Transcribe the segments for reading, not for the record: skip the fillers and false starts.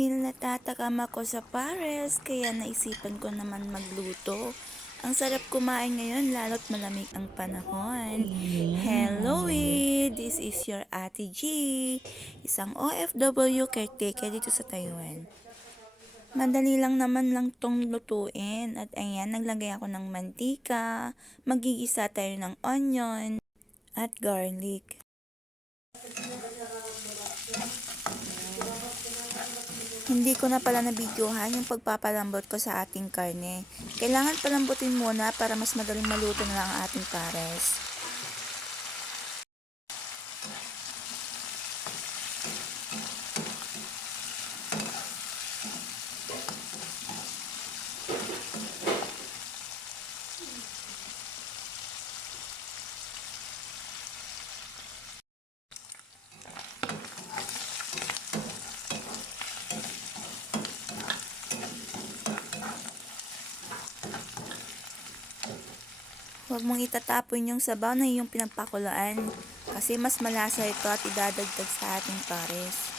Dahil natatakam ako sa pares, kaya naisipan ko naman magluto. Ang sarap kumain ngayon lalo't malamig ang panahon. Hello this is your Ate G, isang OFW caretaker dito sa Taiwan. Madali lang naman lang tong lutuin at ayan, naglagay ako ng mantika, magigisa tayo ng onion at garlic. Hindi ko na pala nabidyohan yung pagpapalambot ko sa ating karne. Kailangan palambutin muna para mas madaling maluto na lang ang ating pares. Huwag mong itatapon yung sabaw na iyong pinagpakulaan kasi mas malasa ito at idadagdag sa ating pares.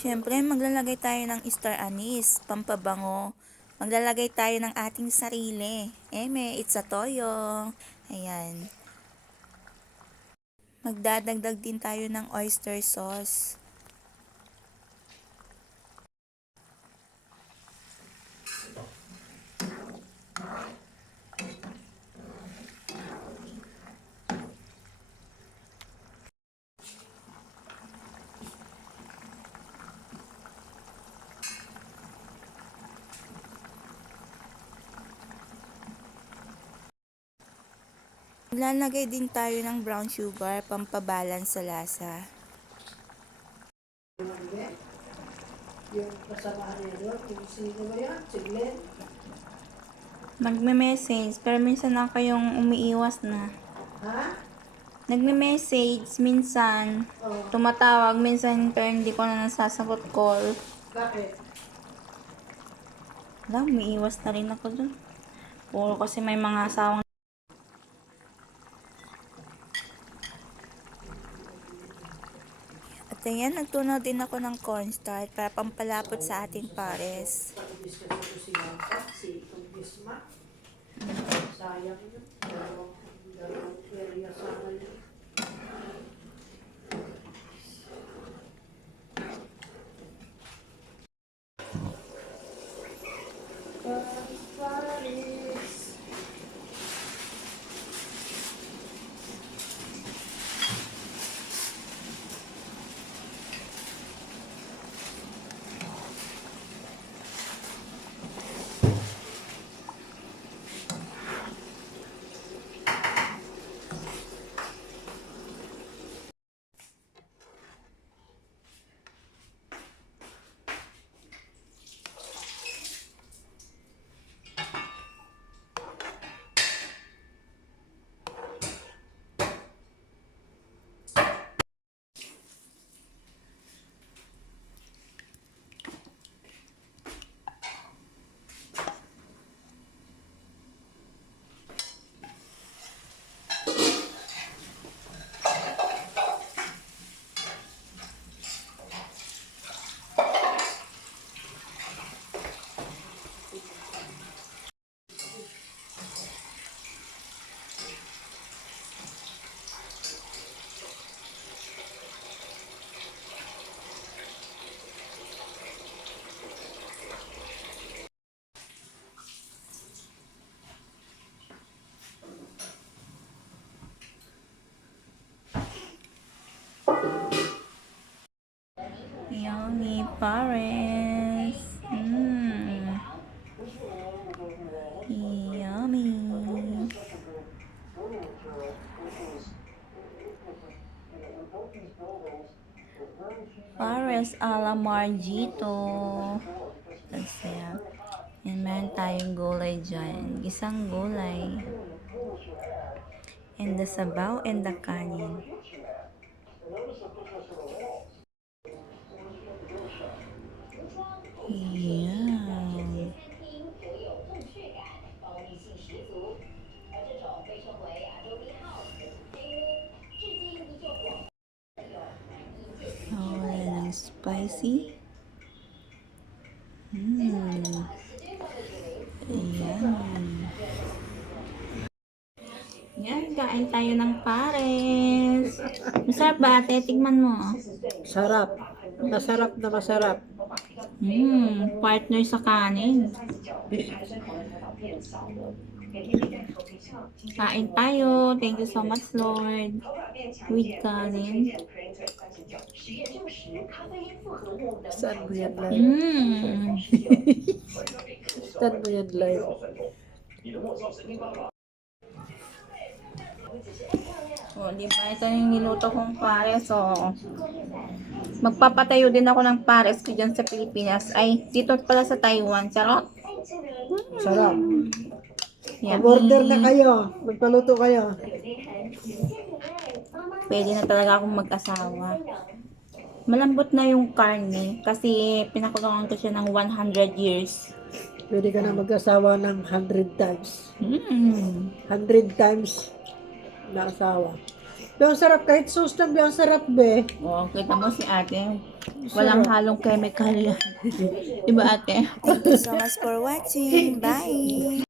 Siyempre, maglalagay tayo ng star anise, pampabango. Maglalagay tayo ng ating sarili. It's a toyo. Ayan. Magdadagdag din tayo ng oyster sauce. Maglalagay din tayo ng brown sugar, pampabalance sa lasa. Yung kasamahan niya doon, kung sino ba yan? Si Glenn? Nagme-message, pero minsan na kayong umiiwas na. Ha? Nagme-message, minsan. Tumatawag, minsan, pero hindi ko na nasasagot call. Bakit? Wala, umiiwas na rin ako dun. Puro kasi may mga asawang. At ayan, nagtunaw din ako ng cornstarch para pampalapot sa ating pares. Pag-ibis kasi ito si Yanta, si Bisma. Sayang yun. Dalawang area sana yun. Paris. Yummy pares. Yummy. Pares a la Margito. Kasi, yan, meron tayong gulay dyan. Isang gulay. And the sabaw and the kanin. Yeah. spicy. Ayan. Yan, kain tayo ng pares. Masarap ba, ate? Tigman mo. Sarap. Masarap na masarap. Partner sa kanin. Kain tayo. Thank you so much, Lord. With kanin. Saan mo yan live? Saan mo yan live? Di ba? Ito yung niluto kong pares. Magpapatayo din ako ng pares ko dyan sa Pilipinas. Ay, dito pala sa Taiwan. Charot. Sarap. Yummy. Order na kayo. Magpaluto kayo. Pwede na talaga akong mag-asawa. Malambot na yung karne kasi pinakulungan ko siya ng 100 years. Pwede ka na mag-asawa ng 100 times. 100 times na asawa. Yung sarap, kahit sauce lang yung sarap, be. Kita mo si ate. Walang halong chemical yan. Diba ate? Thank you so much for watching. Bye!